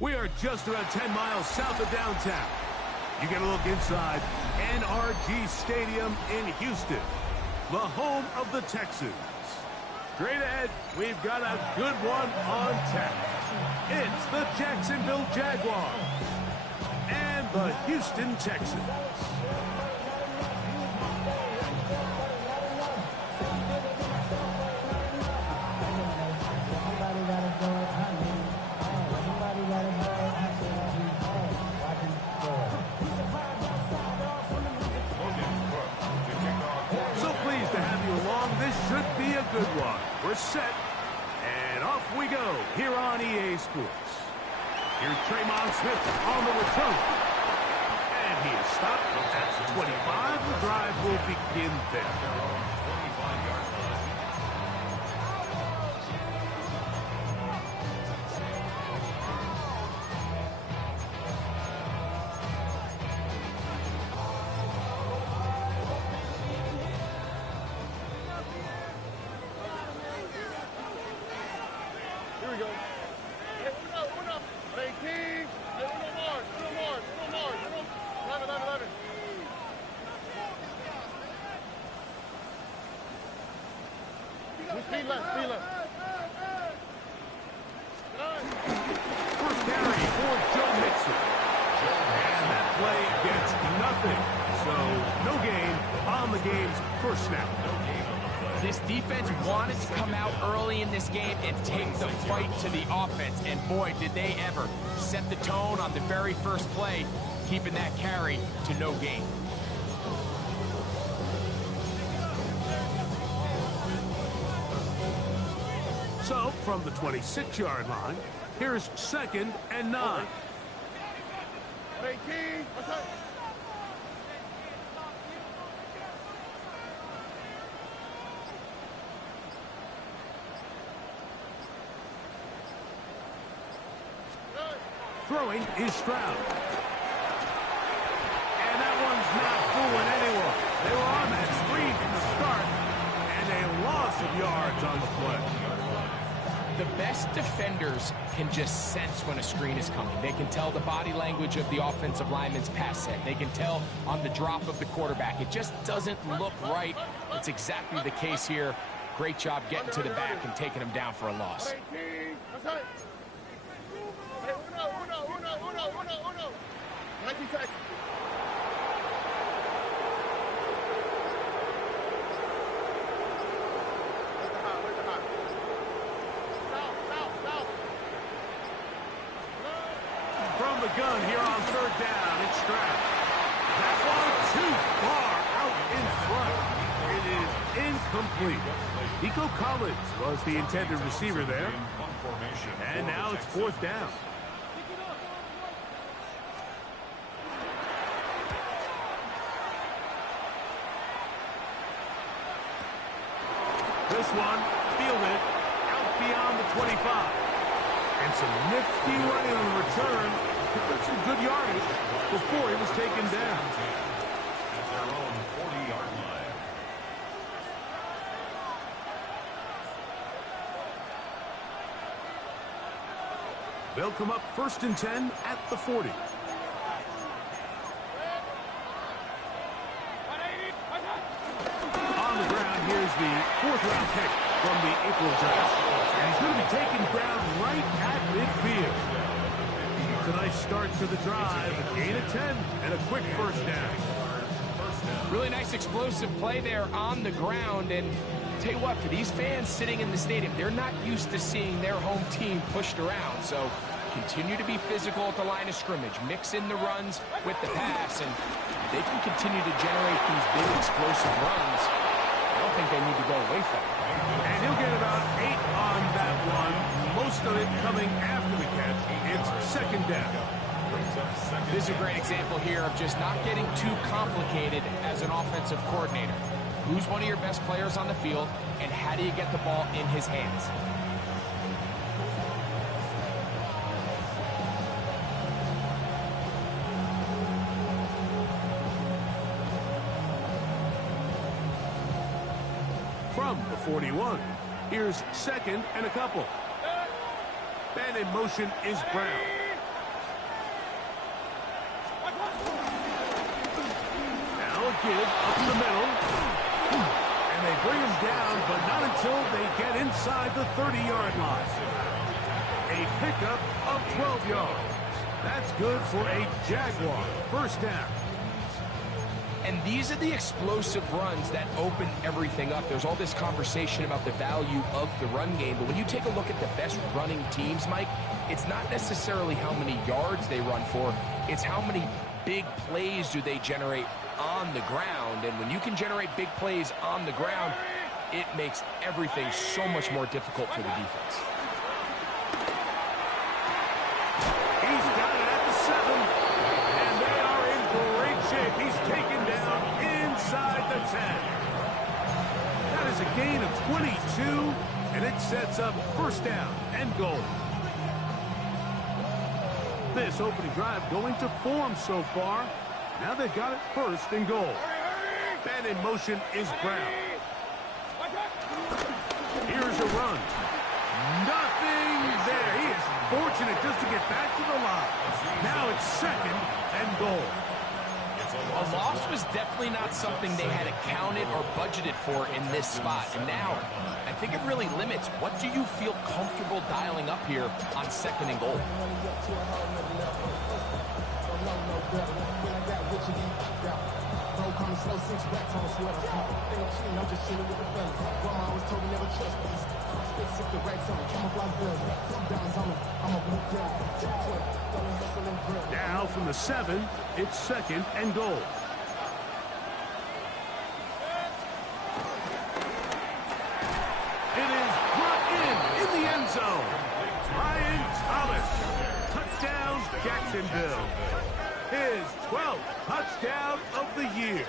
We are just around 10 miles south of downtown. You get a look inside NRG Stadium in Houston, the home of the Texans. Straight ahead, we've got a good one on tap. It's the Jacksonville Jaguars and the Houston Texans. Should be a good one. We're set, and off we go here on EA Sports. Here's Draymond Smith on the return. And he is stopped at the 25. The drive will begin there. First carry for Joe Mixon. And that play gets nothing. So no gain on the game's first snap. This defense wanted to come out early in this game and take the fight to the offense. And boy, did they ever set the tone on the very first play, keeping that carry to no gain. So, from the 26-yard line, here's 2nd and 9. Throwing is Stroud. And that one's not fooling anyone. They were on that screen from the start, and a loss of yards on the play. The best defenders can just sense when a screen is coming. They can tell the body language of the offensive lineman's pass set. They can tell on the drop of the quarterback. It just doesn't look right. It's exactly the case here. Great job getting to the back and taking him down for a loss. From the gun here on 3rd down, it's Stroud. That ball too far out in front. It is incomplete. Nico Collins was the intended receiver there. And now it's 4th down. This one, fielded out beyond the 25. And some nifty running on the return. Picked up some good yardage before he was taken down. At their own 40-yard line. They'll come up 1st and 10 at the 40. On the ground, here's the 4th-round pick from the April draft. And he's going to be taken down right at midfield. It's a nice start to the drive, a gain of 10, and a quick 1st down. Really nice explosive play there on the ground. And tell you what, for these fans sitting in the stadium, they're not used to seeing their home team pushed around. So continue to be physical at the line of scrimmage. Mix in the runs with the pass, and they can continue to generate these big explosive runs. I don't think they need to go away from it. And he'll get about 8 on that one. Most of it coming after the catch. It's 2nd down. This is a great example here of just not getting too complicated as an offensive coordinator. Who's one of your best players on the field, and how do you get the ball in his hands? From the 41, here's 2nd and a couple. And in motion is Brown. give up the middle. And they bring him down, but not until they get inside the 30-yard line. A pickup of 12 yards. That's good for a Jaguar first down. And these are the explosive runs that open everything up. There's all this conversation about the value of the run game, but when you take a look at the best running teams, Mike, it's not necessarily how many yards they run for, it's how many big plays do they generate on the ground. And when you can generate big plays on the ground, it makes everything so much more difficult for the defense. He's got it at the 7, and they are in great shape. He's taken down inside the 10. That is a gain of 22, and it sets up first down and goal. This opening drive going to form so far. Now they've got it first and goal. And in motion is Brown. Here's a run. Nothing there. He is fortunate just to get back to the line. Now it's second and goal. A loss was definitely not something they had accounted or budgeted for in this spot. And now, I think it really limits what do you feel comfortable dialing up here on second and goal. Now from the 7, it's second and goal. It is brought in the end zone. Ryan Thomas. Touchdown, Jacksonville. His 12th touchdown of the year.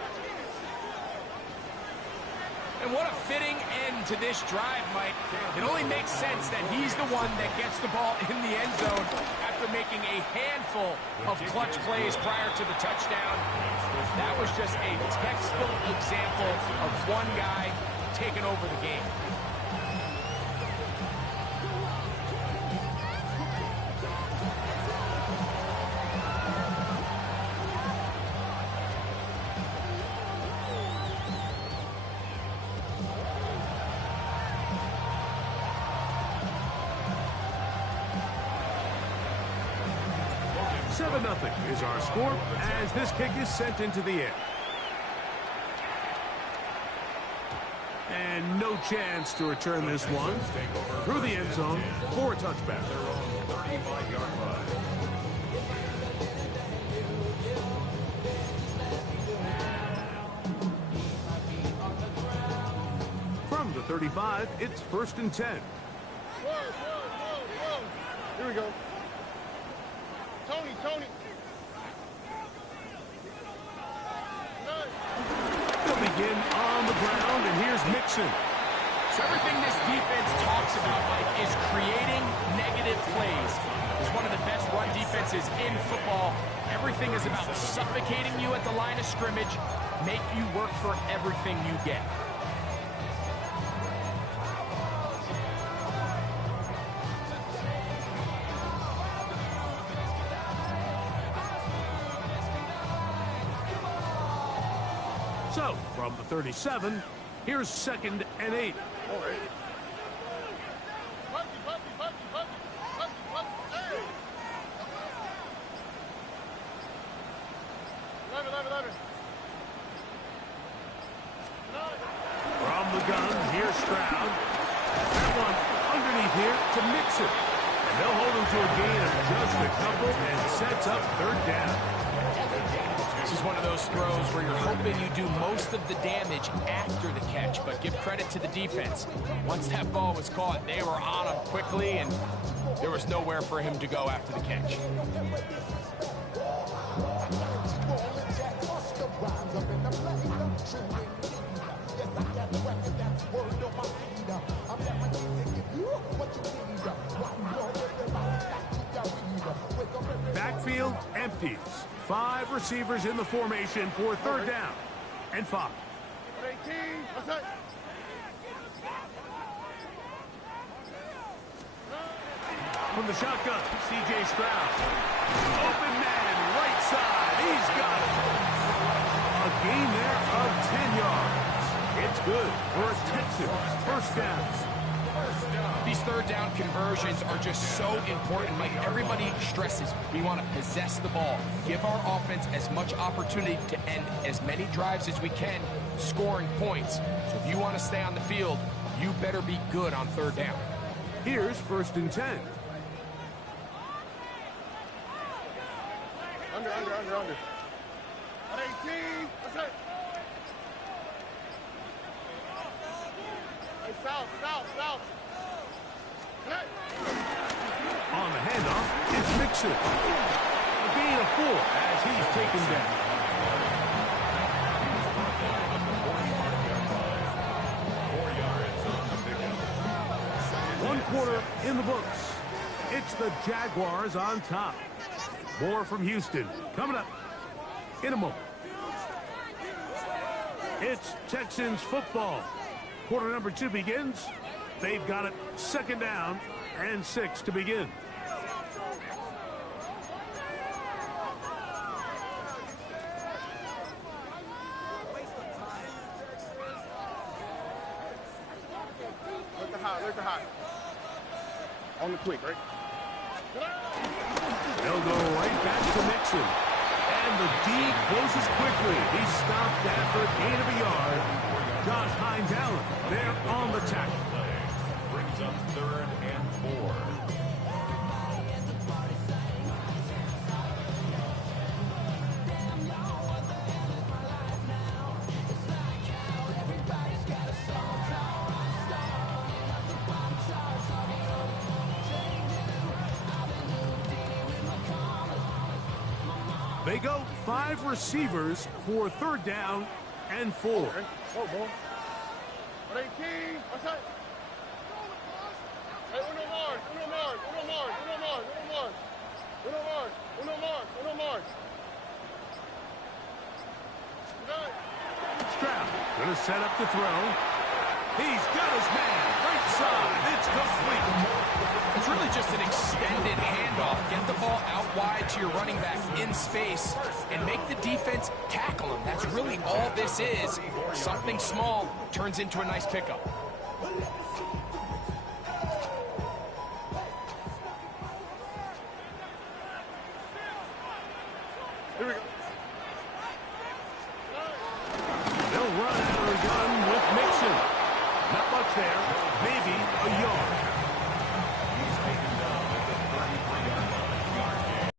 And what a fitting end to this drive, Mike. It only makes sense that he's the one that gets the ball in the end zone after making a handful of clutch plays prior to the touchdown. That was just a textbook example of one guy taking over the game. Nothing is our score as this kick is sent into the air. And no chance to return this one through the end zone for a touchback. From the 35, it's first and 10. Here we go. Tony. They'll begin on the ground, and here's Mixon. So everything this defense talks about, Mike, is creating negative plays. It's one of the best run defenses in football. Everything is about suffocating you at the line of scrimmage, make you work for everything you get. So, from the 37, here's second and 8. From the gun, here's Stroud. That one underneath here to Mixon. And they'll hold him to a gain of just a couple and sets up third down. This is one of those throws where you're hoping you do most of the damage after the catch, but give credit to the defense. Once that ball was caught, they were on him quickly, and there was nowhere for him to go after the catch. Backfield empties. 5 receivers in the formation for third down and 5. 18, that's it. From the shotgun, C.J. Stroud. Open man, right side. He's got it. A gain there good for a Texans first down. These third down conversions are just so important. Like everybody stresses, we want to possess the ball, give our offense as much opportunity to end as many drives as we can, scoring points. So if you want to stay on the field, you better be good on third down. Here's 1st and 10. Under. At 18. That's it. Hey, south. Hey. On the handoff, it's Mixon. A gain of 4 as he's taken down. 4 yards on the pickup. 1 quarter in the books. It's the Jaguars on top. More from Houston coming up in a moment. It's Texans football. Quarter number 2 begins. They've got it 2nd down and 6 to begin. There's the hot. On the quick, right? They'll go right back to Mixon. And the D closes quickly. He stopped after a gain of a yard. Josh Hines Allen there on the tackle. Brings up 3rd and 4. They go 5 receivers for 3rd down and 4. Okay. Oh, boy. At 18. What's that? Hey, uno más. Stroud gonna set up the throw. He's got his man. Right side. It's complete. It's really just an extended handoff. Get the ball out wide to your running back in space and make the defense tackle him. That's really all this is. Something small turns into a nice pickup. Here we go. They'll run out of the gun with Mixon. Not much there. Maybe a yard. He's taken down at the 33-yard line.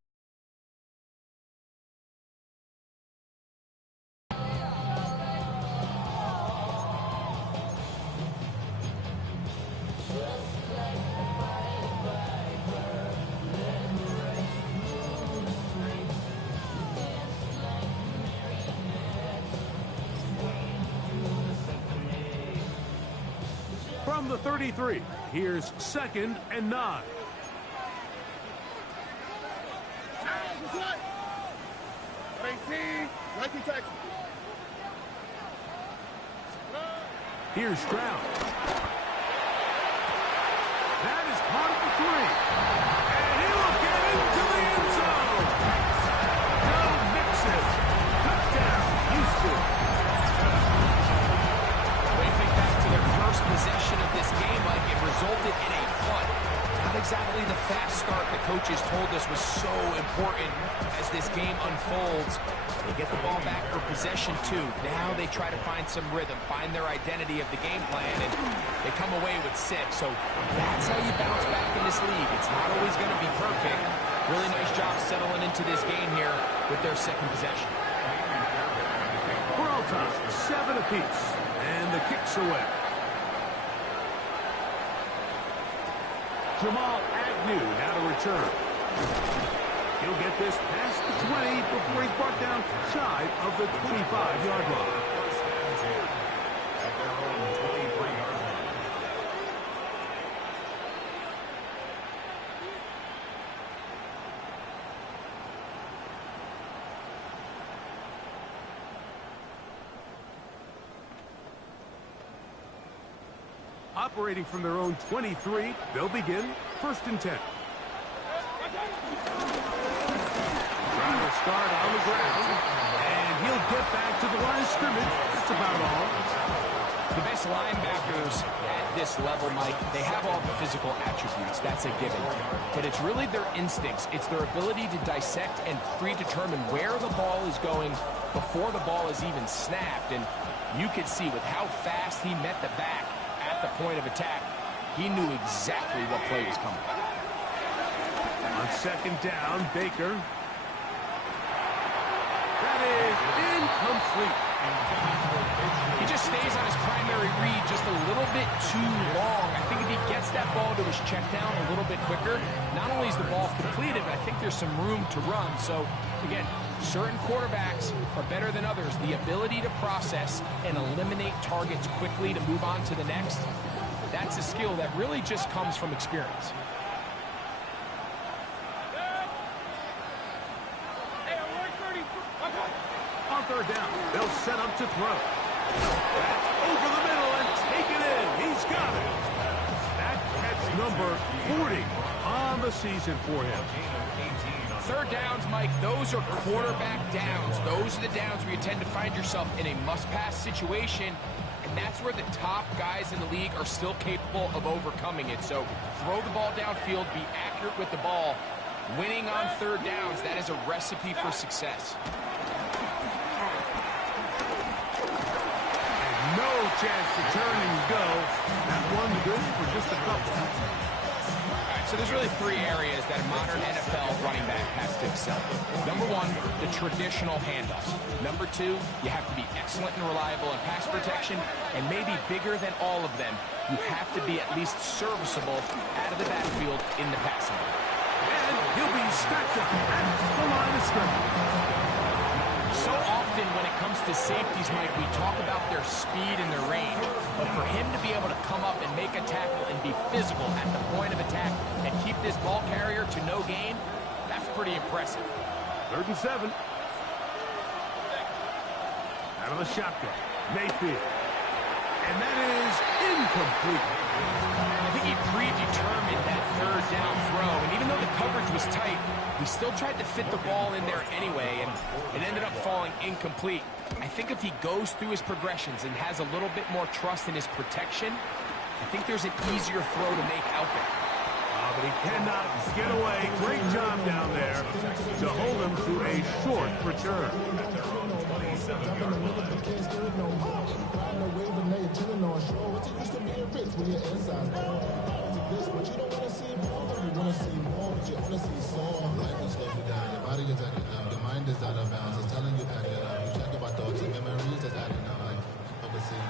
From the 33, here's 2nd and 9. At 18. 19 Texans. Here's Stroud. That is caught at the 3. And he'll get into the end zone. Joe Mixon. Touchdown, Houston. When you think back to their first possession of this game, like it resulted in a punt. Not exactly the fast start the coaches told us was so important as this game unfolds. They get the ball back for possession 2. Now they try to find some rhythm, find their identity of the game plan, and they come away with 6. So that's how you bounce back in this league. It's not always going to be perfect. Really nice job settling into this game here with their 2nd possession. We're all tied 7 apiece, and the kick's away. Jamal Agnew now to return. He'll get this past the 20 before he's brought down shy of the 25-yard line. At their own 23-yard line. Operating from their own 23, they'll begin 1st and 10. Trying to start on the ground, and he'll get back to the line of scrimmage. That's about all. The best linebackers at this level, Mike, they have all the physical attributes. That's a given. But it's really their instincts. It's their ability to dissect and predetermine where the ball is going before the ball is even snapped. And you could see with how fast he met the back at the point of attack, he knew exactly what play was coming. On second down, Baker. That is incomplete. He just stays on his primary read just a little bit too long. I think if he gets that ball to his check down a little bit quicker, not only is the ball completed, but I think there's some room to run. So, again, certain quarterbacks are better than others. The ability to process and eliminate targets quickly to move on to the next, that's a skill that really just comes from experience. On third down, they'll set up to throw. That's over the middle and take it in. He's got it. That catch number 40 on the season for him. Third downs, Mike, those are quarterback downs. Those are the downs where you tend to find yourself in a must-pass situation, and that's where the top guys in the league are still capable of overcoming it. So throw the ball downfield, be accurate with the ball. Winning on third downs, that is a recipe for success. No chance to turn and go. That one good for just a couple. All right, so there's really three areas that a modern NFL running back has to excel. Number one, the traditional handoffs. Number two, you have to be excellent and reliable in pass protection. And maybe bigger than all of them, you have to be at least serviceable out of the backfield in the passing game. And he'll be stacked up at the line of scrimmage. So often when it comes to safeties, Mike, we talk about their speed and their range. But for him to be able to come up and make a tackle and be physical at the point of attack and keep this ball carrier to no gain, that's pretty impressive. 3rd and 7. Out of the shotgun, Mayfield. And that is incomplete. I think he predetermined that third down throw, and even though the coverage was tight, he still tried to fit the ball in there anyway, and it ended up falling incomplete. I think if he goes through his progressions and has a little bit more trust in his protection, I think there's an easier throw to make out there. But he cannot get away. Great job down there to hold him to a short return. Your mind is out of bounds. It's telling you back it up. You check about thoughts and memories that's adding up like overseeing.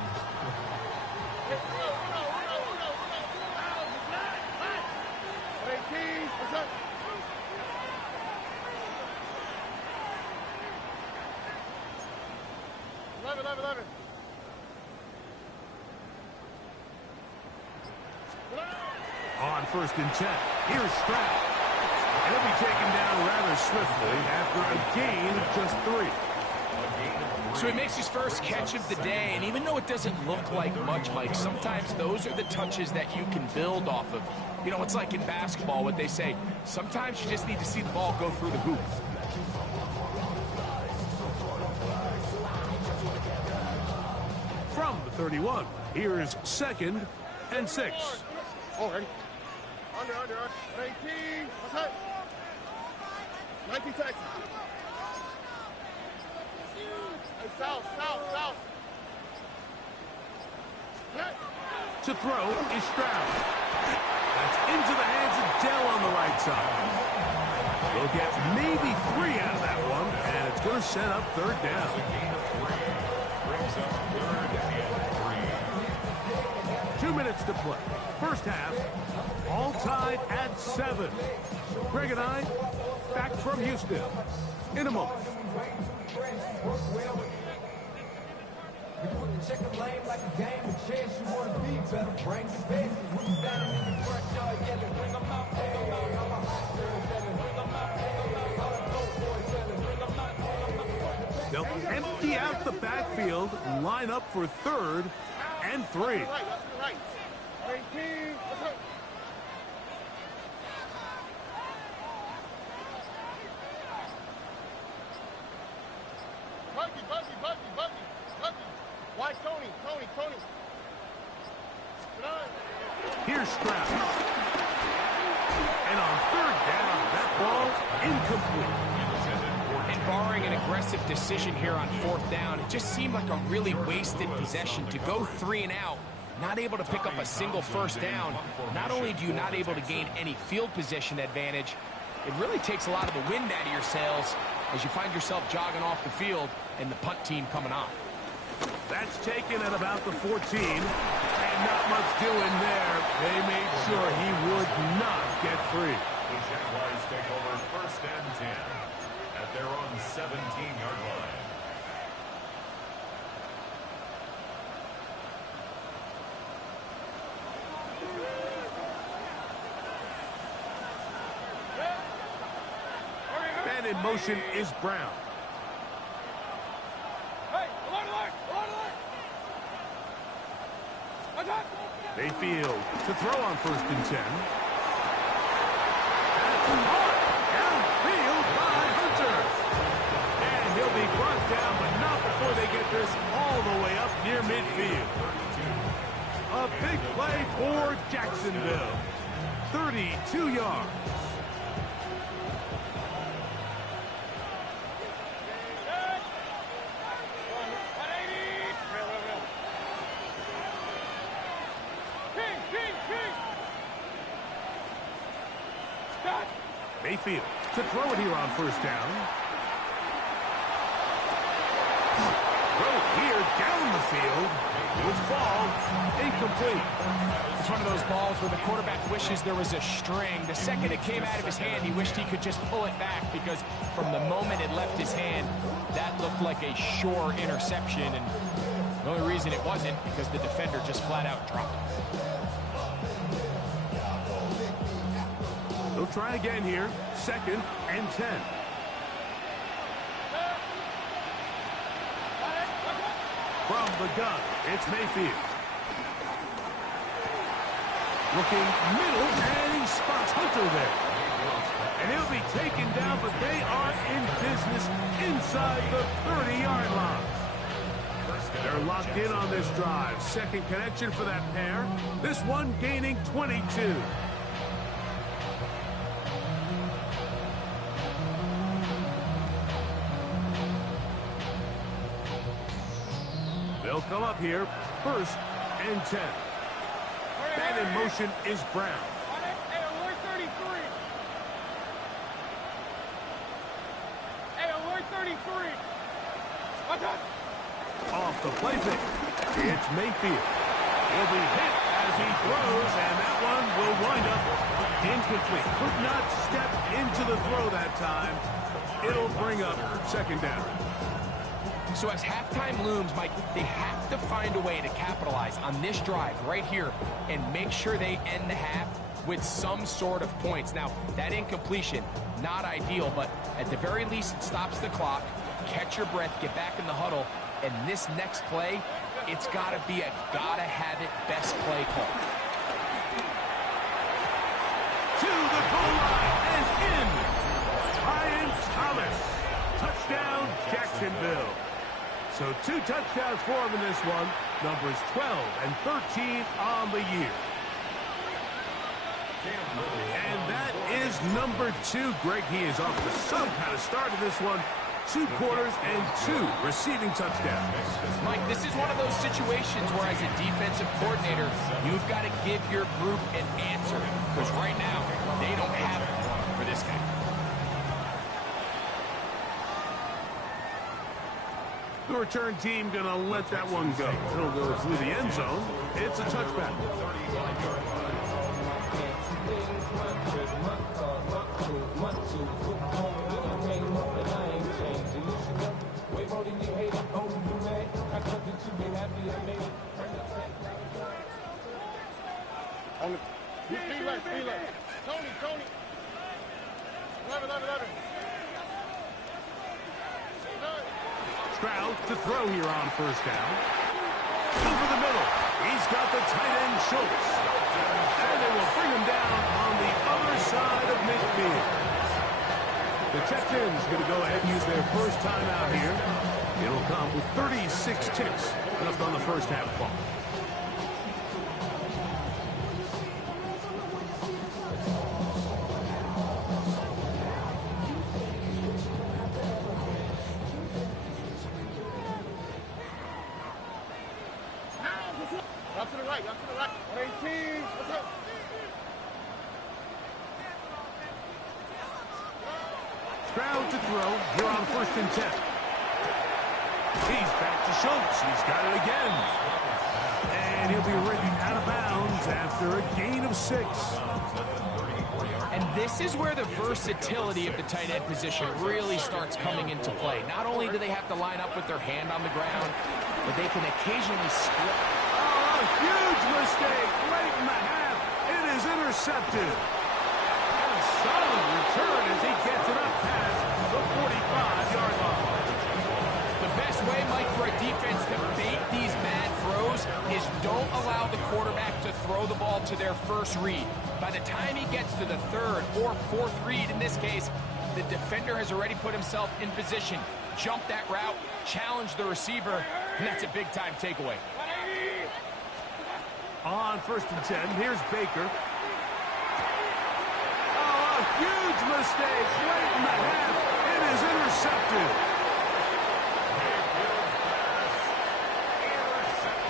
On 1st and 10, here's Stroud. And he'll be taken down rather swiftly after a gain of just 3. So he makes his first catch of the day, and even though it doesn't look like much, Mike, sometimes those are the touches that you can build off of. You know, it's like in basketball, what they say, sometimes you just need to see the ball go through the hoop. From the 31, here's 2nd and 6. Already. Under. 18. What's that? 19 Texans. Hey, south. To throw is Stroud. That's into the hands of Dell on the right side. They'll get maybe 3 out of that one, and it's going to set up 3rd down. Brings up 3rd and 3. 2 minutes to play. First half, all tied at 7. Greg and I, back from Houston in a moment. Check the lane like a game of chess. You want to be better, bring the best. When you standing in the front yard yelling, bring them out, bring them out. I'm a hot girl yelling, bring them out, bring them out. All the dope boys yelling, bring them out, bring them out. They'll empty out the backfield, line up for 3rd and 3. Right. 18. What's up? Buggy. Why Tony? Here's Stroud. And on third down, that ball incomplete. And barring an aggressive decision here on fourth down, it just seemed like a really wasted possession to go 3 and out, not able to pick up a single first down. Not only do you not able to gain any field position advantage, it really takes a lot of the wind out of your sails as you find yourself jogging off the field and the punt team coming on. That's taken at about the 14, and not much doing there. They made sure he would not get free. The Jaguars take over first and 10 at their own 17-yard line. And in motion is Brown. Mayfield to throw on first and 10. That's hard. Downfield by Hunter. And he'll be brought down, but not before they get this all the way up near midfield. A big play for Jacksonville. 32 yards. Mayfield to throw it here on first down. Throw here down the field. Will fall incomplete. It's one of those balls where the quarterback wishes there was a string. The second it came out of his hand, he wished he could just pull it back, because from the moment it left his hand, that looked like a sure interception. And the only reason it wasn't because the defender just flat out dropped it. They'll try again here. Second and 10. From the gun, it's Mayfield. Looking middle, and he spots Hunter there. And he'll be taken down, but they are in business inside the 30-yard line. They're locked in on this drive. Second connection for that pair. This one gaining 22. They'll come up here, first and 10. And in motion is Brown. Off the play fake. It's Mayfield. He'll be hit as he throws, and that one will wind up incomplete. Could not step into the throw that time. It'll bring up second down. So as halftime looms, Mike, they have to find a way to capitalize on this drive right here and make sure they end the half with some sort of points. Now, that incompletion, not ideal, but at the very least, it stops the clock. Catch your breath, get back in the huddle, and this next play, it's got to be a gotta-have-it best play call. To the goal line and in. Ryan Thomas. Touchdown, Jacksonville. So 2 touchdowns for him in this one. Numbers 12 and 13 on the year. And that is number 2. Greg, he is off to some kind of start in this one. 2 quarters and 2 receiving touchdowns. Mike, this is one of those situations where as a defensive coordinator, you've got to give your group an answer. Because right now, they don't have it for this guy. The return team going to let that one go. It'll go through the end zone. It's a touchback. Tony. 11. Stroud to throw here on first down. Over the middle. He's got the tight end Schultz. And they will bring him down on the other side of midfield. The Texans going to go ahead and use their first timeout here. It'll come with 36 ticks left on the first half clock. Y'all to the right. Y'all to the right. 118. What's up? Stroud to throw. Here on 1st and 10. He's back to Schultz. He's got it again. And he'll be ridden out of bounds after a gain of 6. And this is where the versatility of the tight end position really starts coming into play. Not only do they have to line up with their hand on the ground, but they can occasionally split. Oh, a huge mistake late in the half. It is intercepted. And a solid return as he gets it up past the 45-yard line. The best way, Mike, for a defense to bait these bad throws is don't allow the quarterback to throw the ball to their first read. By the time he gets to the 3rd or 4th read, in this case, the defender has already put himself in position, jump that route, challenge the receiver, and that's a big-time takeaway. On 1st and 10, here's Baker. Oh, a huge mistake late in the half. It is intercepted.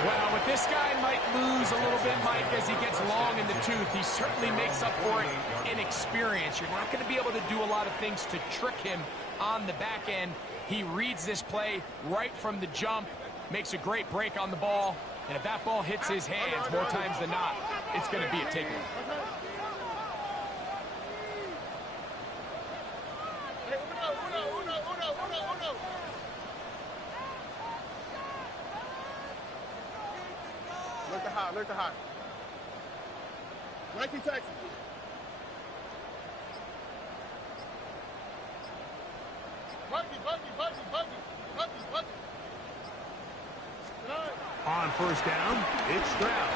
Well, but this guy might lose a little bit, Mike, as he gets long in the tooth. He certainly makes up for it in experience. You're not going to be able to do a lot of things to trick him on the back end. He reads this play right from the jump, makes a great break on the ball, and if that ball hits his hands more times than not, it's going to be a takeaway. Look to high. 19 Texans. Buggy. On 1st down, it's Stroud.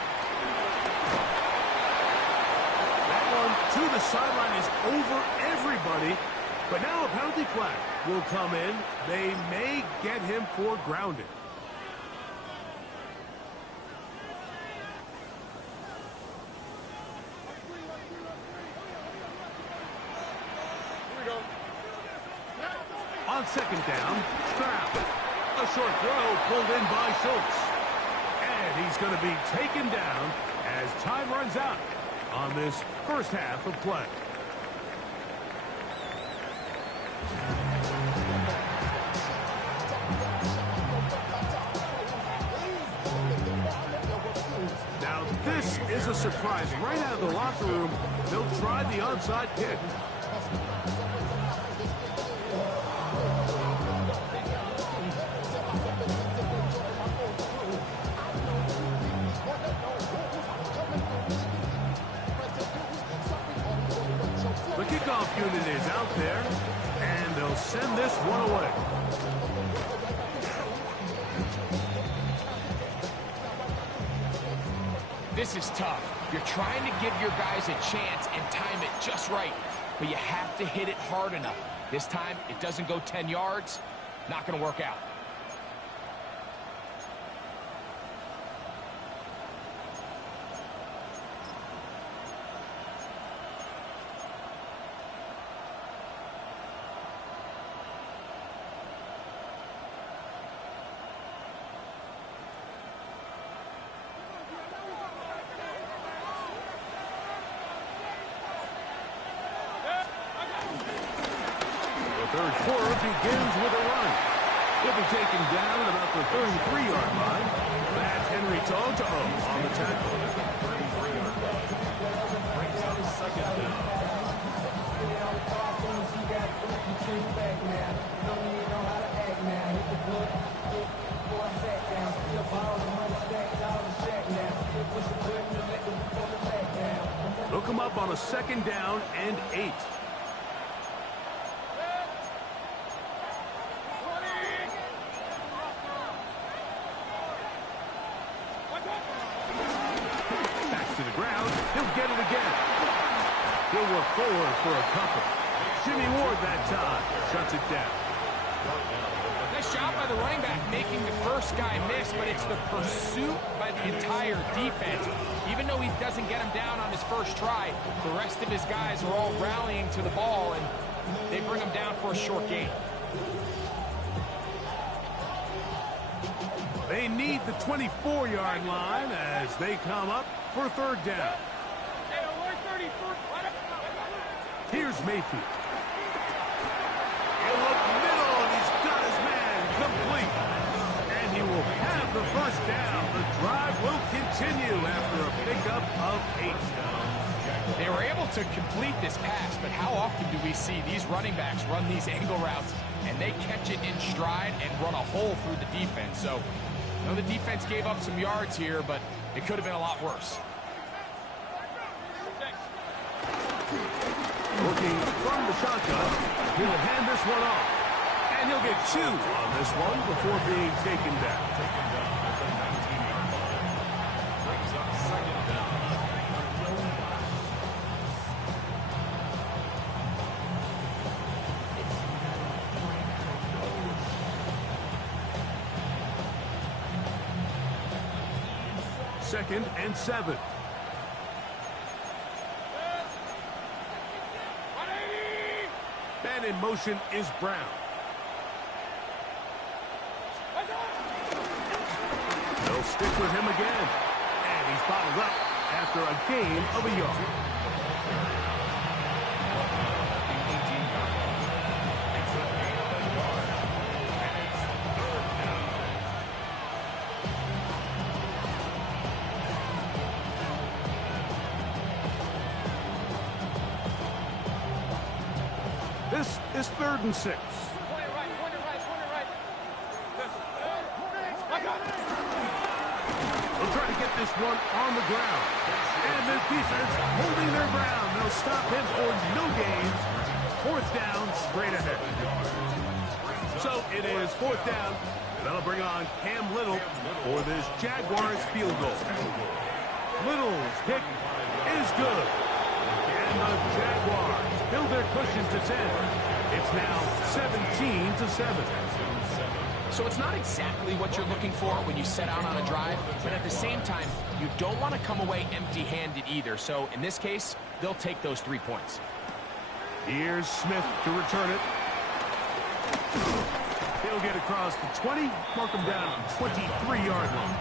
That one to the sideline is over everybody, but now a penalty flag will come in. They may get him for grounding. On 2nd down, Stroud. A short throw pulled in by Schultz. And he's going to be taken down as time runs out on this first half of play. Now this is a surprise. Right out of the locker room, they'll try the onside kick. The kickoff unit is out there, and they'll send this one away. This is tough. You're trying to give your guys a chance and time it just right, but you have to hit it hard enough. This time, it doesn't go 10 yards. Not going to work out. The 3rd quarter begins with a run. He'll be taken down at about the 33-yard line. That's Henry Toto on the tackle. Brings up 2nd down. They'll come up on a 2nd down and 8. He'll work forward for a couple. Jimmy Ward that time shuts it down. Nice job by the running back making the first guy miss, but it's the pursuit by the entire defense. Even though he doesn't get him down on his first try, the rest of his guys are all rallying to the ball, and they bring him down for a short gain. They They need the 24-yard line as they come up for third down. Here's Mayfield. He'll look middle, and he's got his man complete. And he will have the first down. The drive will continue after a pickup of 8. They were able to complete this pass, but how often do we see these running backs run these angle routes and they catch it in stride and run a hole through the defense? So, I know the defense gave up some yards here, but it could have been a lot worse. Looking from the shotgun, he'll hand this one off. And he'll get 2 on this one before being taken down. At the 19-yard line. Brings up second down. Second and 7. And in motion is Brown. They'll stick with him again. And he's bottled up after a gain of a yard. It's a gain of a yard. And it's third down. This is 3rd and 6. They'll try to get this one on the ground. And this defense holding their ground. They'll stop him for no gains. 4th down straight ahead. So it is 4th down. And that'll bring on Cam Little for this Jaguars field goal. Little's kick is good. And the Jaguars build their cushion to 10. It's now 17-7. So it's not exactly what you're looking for when you set out on a drive, but at the same time, you don't want to come away empty-handed either. So in this case, they'll take those 3 points. Here's Smith to return it. He'll get across the 20, mark him down at the 23-yard line.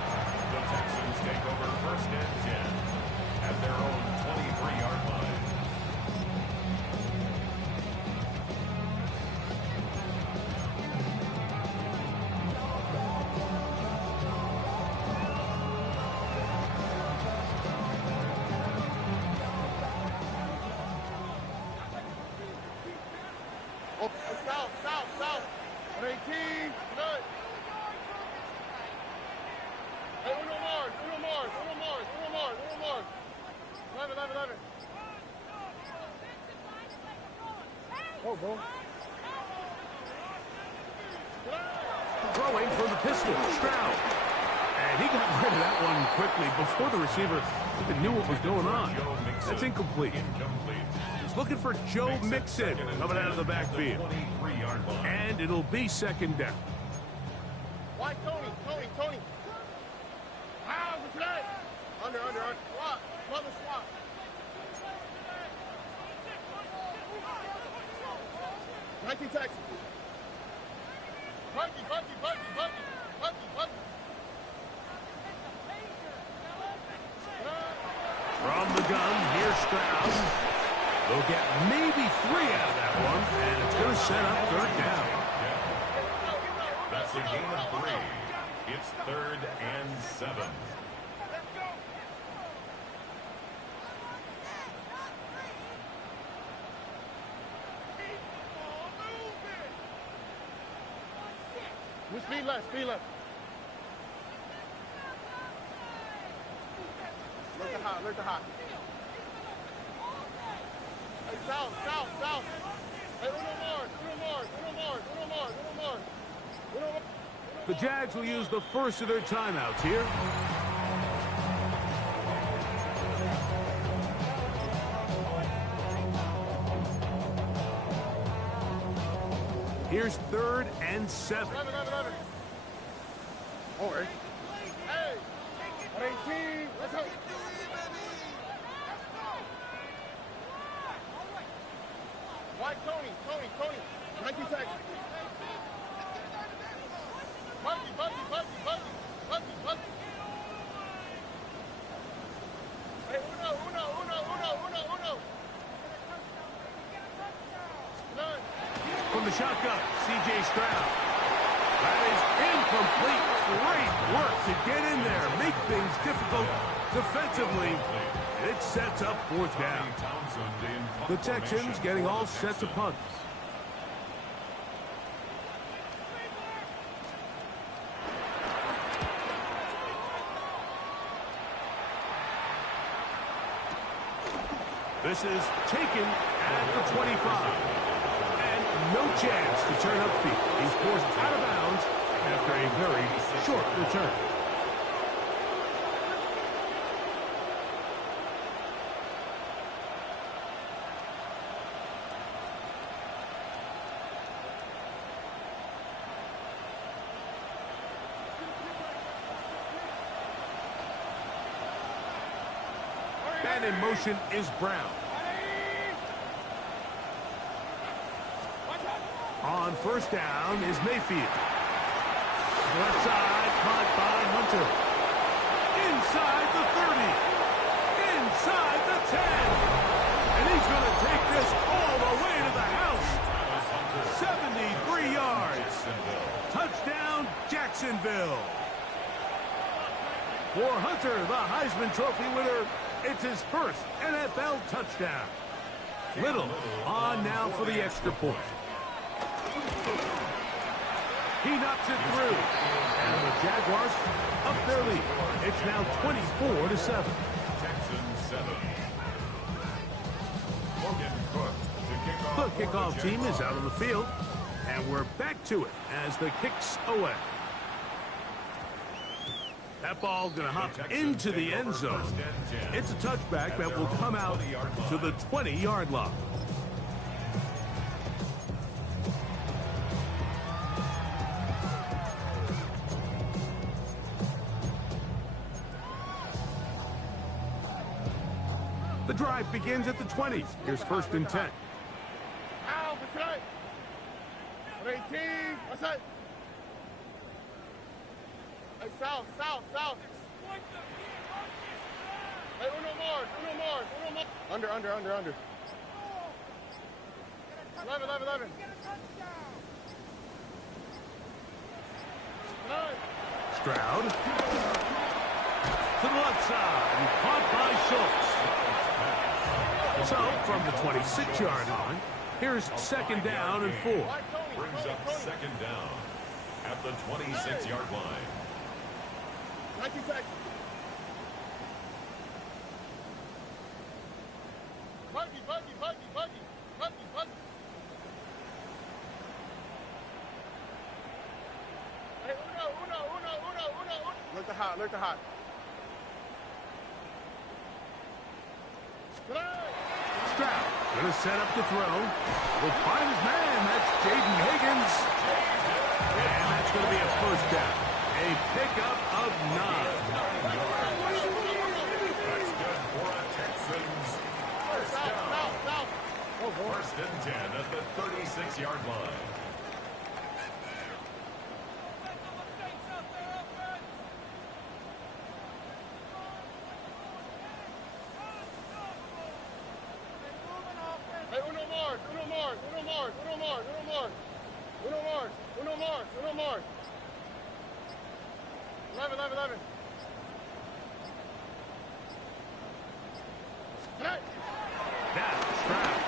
The Texans take over first and 10 at their own 23-yard line. South. 18, good. Hey, uno more. 11. Oh, bro. Throwing from the pistol, Stroud. And he got rid of that one quickly before the receiver even knew what was going on. That's incomplete. He's looking for Joe Mixon coming out of the backfield. And it'll be 2nd down. Why, Tony? How's the play? Under. Swap. Mother swap. Texas. Bucky. From the gun, here's Stroud. They'll get maybe 3 out of that one, and it's going to set up 3rd down. That's a gain of 3. It's 3rd and 7. Speed left. Look the hot. Hey, south. Hey, uno more. The Jags will use the first of their timeouts here. Here's 3rd and 7. 11. All right. Hey, 18. Let's go. White Tony. 19 Texas. Bucky. from the shotgun. C.J. Stroud. That is incomplete. Great work to get in there, make things difficult defensively. It sets up fourth down. The Texans getting all set to punt. This is taken at the 25. And no chance to turn upfield. He's forced out of bounds after a very short return. And in motion is Brown. On first down is Mayfield. Left side, caught by Hunter. Inside the 30. Inside the 10. And he's going to take this all the way to the house. 73 yards. Touchdown, Jacksonville. For Hunter, the Heisman Trophy winner, it's his first NFL touchdown. Little on now for the extra point. He knocks it through. And the Jaguars up their lead. It's now 24-7. Texans 7. The kickoff team is out on the field. And we're back to it as the kick's away. That ball going to hop into the end zone. It's a touchback that will come out to the 20-yard line. The drive begins at the 20. Here's first and 10. Out, right. 18. What's that? Hey, south. Hey, uno more. Under. 11. Stroud. To the left side. Caught by Schultz. So, from the 26-yard line, here's second down and 4. Brings up second down at the 26-yard line. 19 seconds. Buggy. Hey, uno. Look the hot. Stroud going to set up the throw. Will find his man. That's Jaden Higgins. And that's going to be a first down. A pickup of 9. That's good for a Texans. First down. First and 10 at the 36-yard line. Hey, uno more. 11. Hey. Now, Stroud.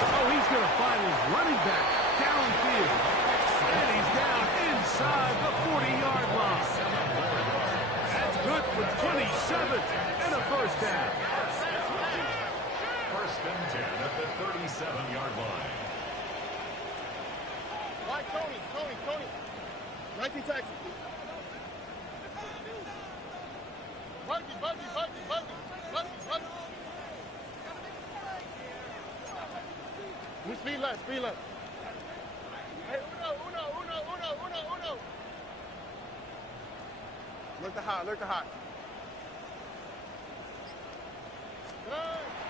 Oh, he's going to find his running back downfield. And he's down inside the 40-yard line. That's good for 27 and a first down. First and 10 at the 37-yard line. Right, Tony. 19 seconds. Buggy. Speed left. Hey, uno. Look the hot.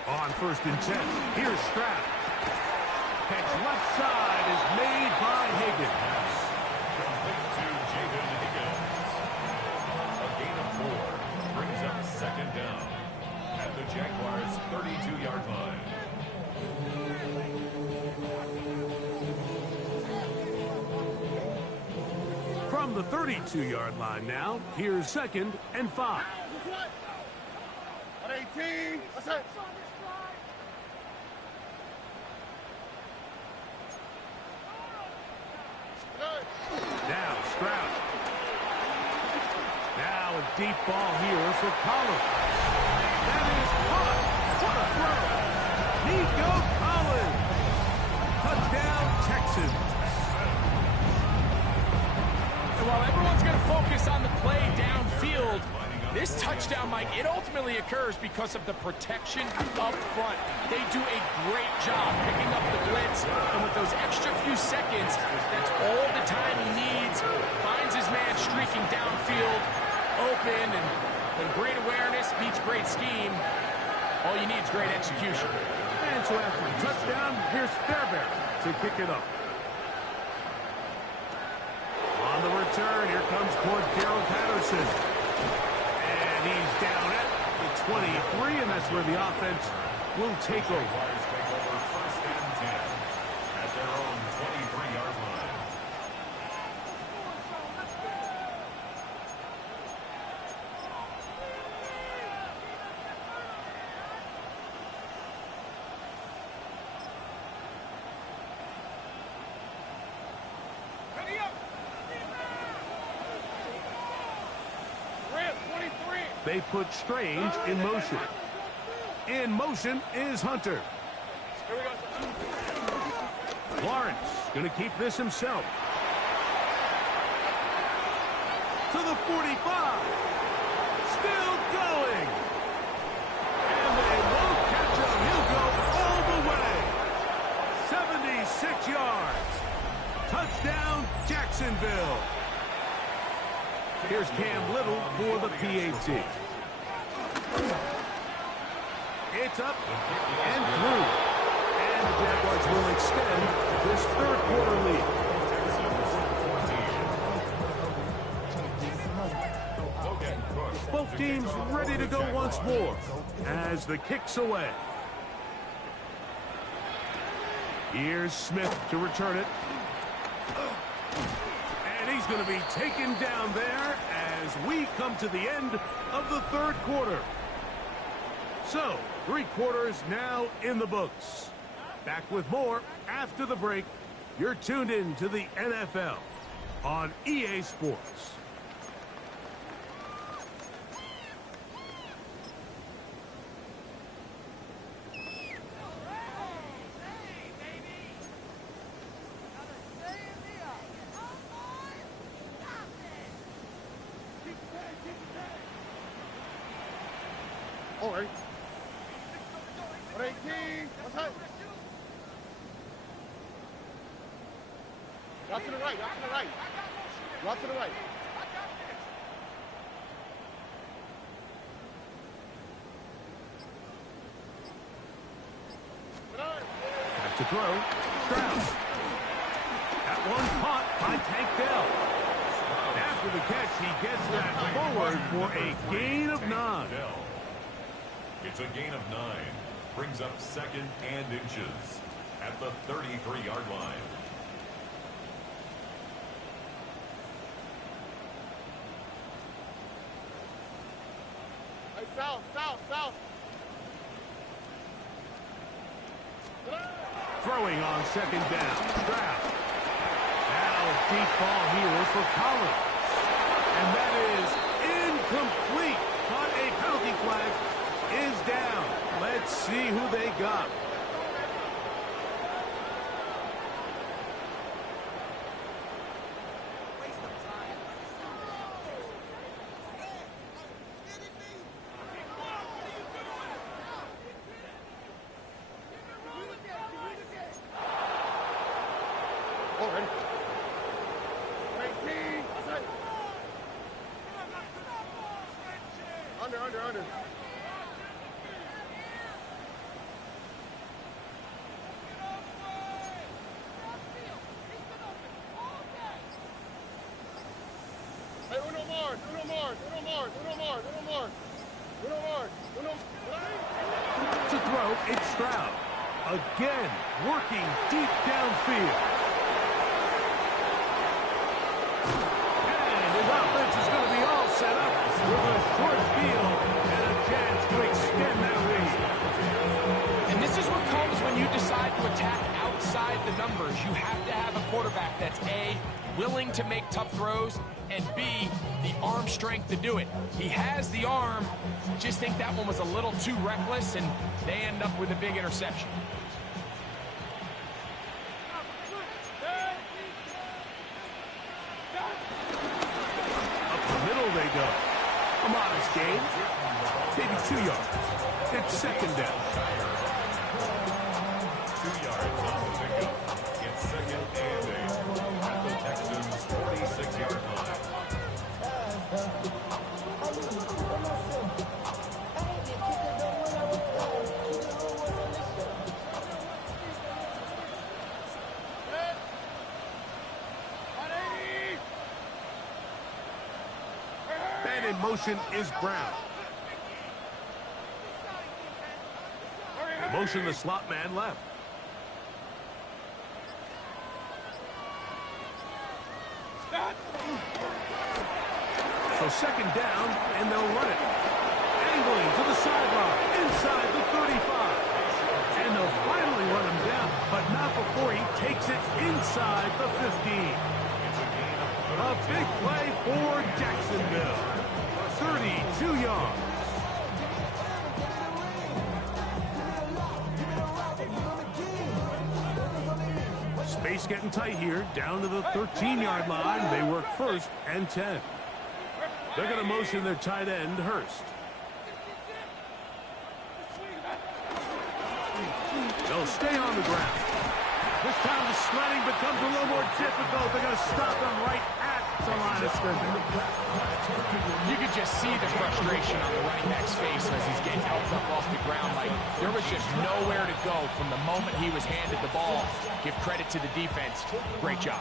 On first and 10, here's Stroud. Catch left side is made by Higgins. Complete to Jaden Higgins. A gain of 4 brings up second down at the Jaguars' 32-yard line. From the 32-yard line now, here's 2nd and 5. On 18. That's it. Now Stroud. Now a deep ball here for Collins. That is caught. What a throw. Nico Collins. Touchdown, Texans. And while everyone's going to focus on the play downfield, this touchdown, Mike, it ultimately occurs because of the protection up front. They do a great job picking up the blitz, and with those extra few seconds, that's all the time he needs. Finds his man streaking downfield, open, and when great awareness meets great scheme, all you need is great execution. And so after the touchdown, here's Fairbairn to kick it up. On the return, here comes Cordero Patterson. And he's down at the 23, and that's where the offense will take over. Jaguars take over 1st and 10 at their own 23-yard line. They put Strange in motion. In motion is Hunter. Lawrence going to keep this himself. To the 45. Still going. And they won't catch him. He'll go all the way. 76 yards. Touchdown, Jacksonville. Here's Cam Little for the PAT. It's up and through. And the Jaguars will extend this 3rd quarter lead. Both teams ready to go once more as the kick's away. Here's Smith to return it. And he's going to be taken down there as we come to the end of the 3rd quarter. So, 3 quarters now in the books. Back with more after the break. You're tuned in to the NFL on EA Sports. All right. On 18. That's it. Rock to the right. Rock to the right. Rock to the right. Back to throw. Stroud. That one caught by Tank Dell. After the catch, he gets that forward for a gain of 9. It's a gain of 9. Brings up 2nd and inches at the 33-yard line. Hey, south, south, south. Throwing on 2nd down. Stroud. Now a deep ball here for Collins. And that is incomplete. But a penalty flag is down. Let's see who they got. Already. 19. That's it. Under. Hey, uno more. To throw, it's Stroud. Again, working deep downfield. And to extend that lead. And this is what comes when you decide to attack outside the numbers. You have to have a quarterback that's A, willing to make tough throws, and B, the arm strength to do it. He has the arm, just think that one was a little too reckless, and they end up with a big interception. Up the middle they go. A modest gain. Maybe 2 yards. It's second down. 2 yards off the pickup. It's second and 8 at the Texans' 46-yard line. Man in motion is Brown. In motion, the slot man left. So second down, and they'll run it. Angling to the sideline, inside the 35. And they'll finally run him down, but not before he takes it inside the 15. A big play for Jacksonville. 32 yards. Space getting tight here, down to the 13-yard line. They work first and 10. They're going to motion their tight end, Hurst. They'll stay on the ground. This time the sledding becomes a little more difficult. They're going to stop them right at the line of scrimmage. You could just see the frustration on the running back's face as he's getting helped up off the ground. Like, there was just nowhere to go from the moment he was handed the ball. Give credit to the defense. Great job.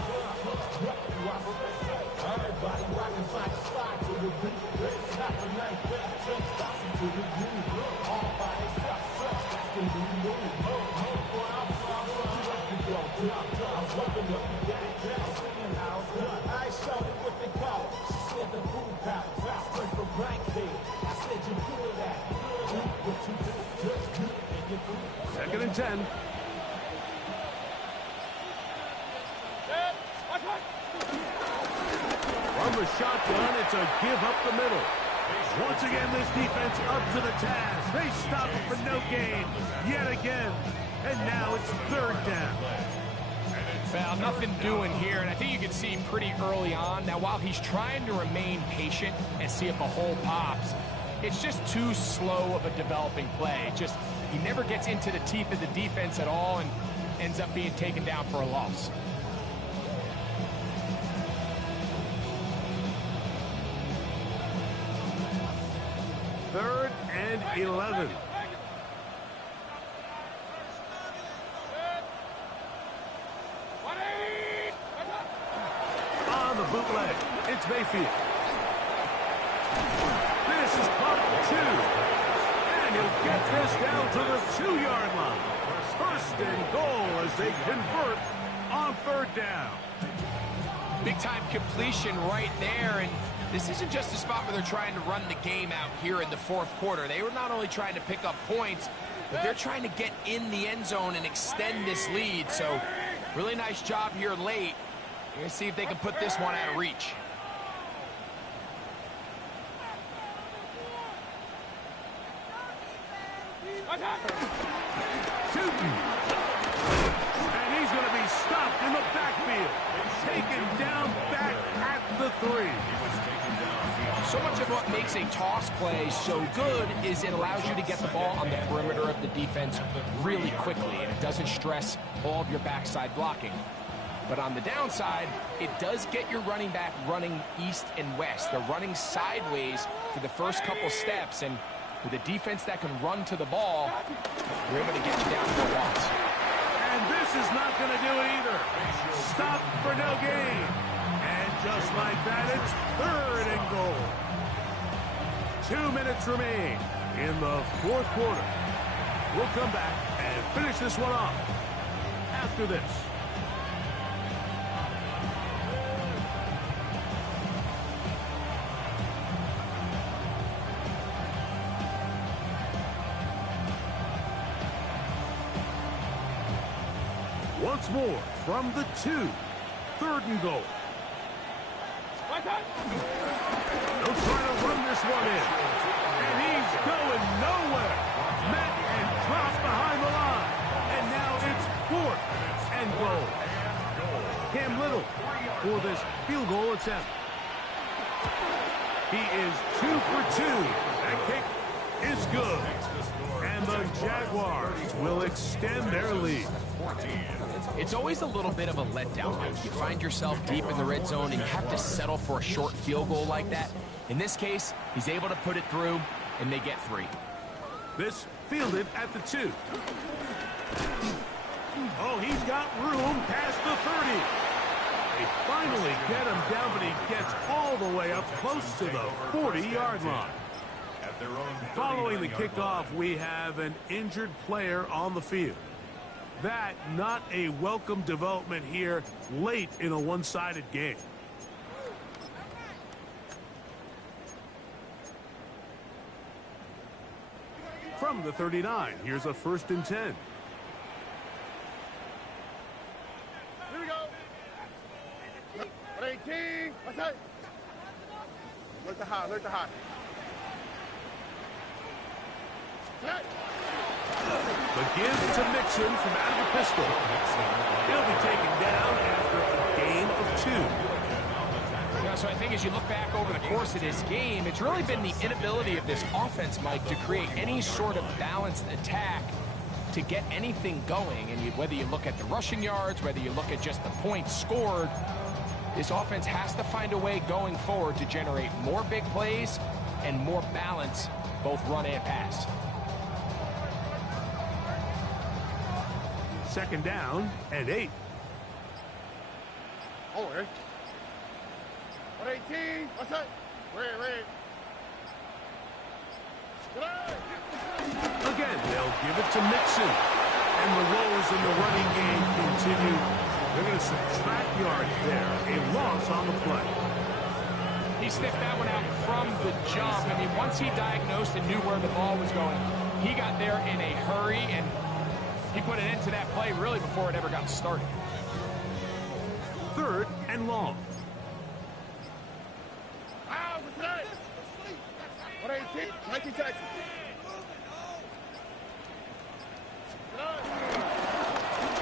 Second and 10. From the shotgun, it's a give up the middle. Once again, this defense up to the task. They stop it for no gain yet again. And now it's third down. Well, nothing doing here, and I think you can see pretty early on. Now, while he's trying to remain patient and see if a hole pops, it's just too slow of a developing play. He never gets into the teeth of the defense at all and ends up being taken down for a loss. Third and 11. On the bootleg, it's Mayfield. This is part 2. And he'll get this down to the 2-yard line. First and goal as they convert on third down. Big-time completion right there, and this isn't just a spot where they're trying to run the game out here in the fourth quarter. They were not only trying to pick up points, but they're trying to get in the end zone and extend this lead. So, really nice job here late. We're going to see if they can put this one out of reach. Shooting. And he's going to be stopped in the backfield. Taken down back at the 3. So much of what makes a toss play so good is it allows you to get the ball on the perimeter of the defense really quickly, and it doesn't stress all of your backside blocking. But on the downside, it does get your running back running east and west. They're running sideways for the first couple steps, and with a defense that can run to the ball, we're able to get you down for a loss. And this is not going to do it either. Stop for no gain. And just like that, it's third and goal. 2 minutes remain in the fourth quarter. We'll come back and finish this one off after this. Once more from the 2. 3rd and goal. They'll try to run this one in. And he's going nowhere. Met and dropped behind the line. And now it's 4th and goal. Cam Little for this field goal attempt. He is 2 for 2. That kick is good. And the Jaguars will extend their lead. It's always a little bit of a letdown, Mike. You find yourself deep in the red zone and you have to settle for a short field goal like that. In this case, he's able to put it through, and they get 3. This fielded at the 2. Oh, he's got room past the 30. They finally get him down, but he gets all the way up close to the 40-yard line. Following the kickoff, we have an injured player on the field. That not a welcome development here late in a one-sided game. From the 39, here's a 1st and 10. Here we go. 18. What's that? Look the high, look the high. The give to Mixon from out of the pistol. He'll be taken down after a gain of 2. Yeah, so I think as you look back over the course of this game, it's really been the inability of this offense, Mike, to create any sort of balanced attack to get anything going. And whether you look at the rushing yards, whether you look at just the points scored, this offense has to find a way going forward to generate more big plays and more balance, both run and pass. 2nd down and 8. Oh, hey. 18. What's that? Red. Again, they'll give it to Mixon. And the woes in the running game continue. They're going to subtract yards there. A loss on the play. He sniffed that one out from the jump. I mean, once he diagnosed and knew where the ball was going, he got there in a hurry, and he put an end to that play really before it ever got started. 3rd and long. Ah, what's that? 18. 19 Texans.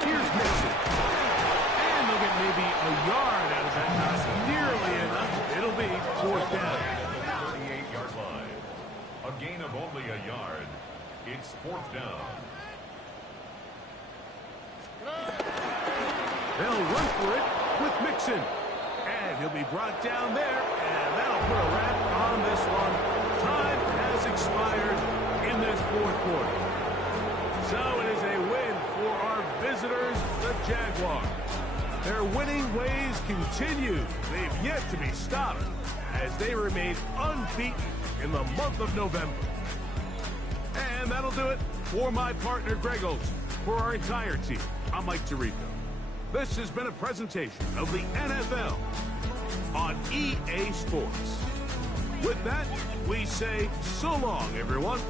Here's Mixon. And they'll get maybe a yard out of that. Not nearly enough. It'll be 4th down. 38-yard line. A gain of only a yard. It's 4th down. They'll run for it with Mixon. And he'll be brought down there. And that'll put a wrap on this one. Time has expired in this 4th quarter. So it is a win for our visitors, the Jaguars. Their winning ways continue. They've yet to be stopped as they remain unbeaten in the month of November. And that'll do it for my partner, Greg Olson. For our entire team, I'm Mike Tirico. This has been a presentation of the NFL on EA Sports. With that, we say so long, everyone.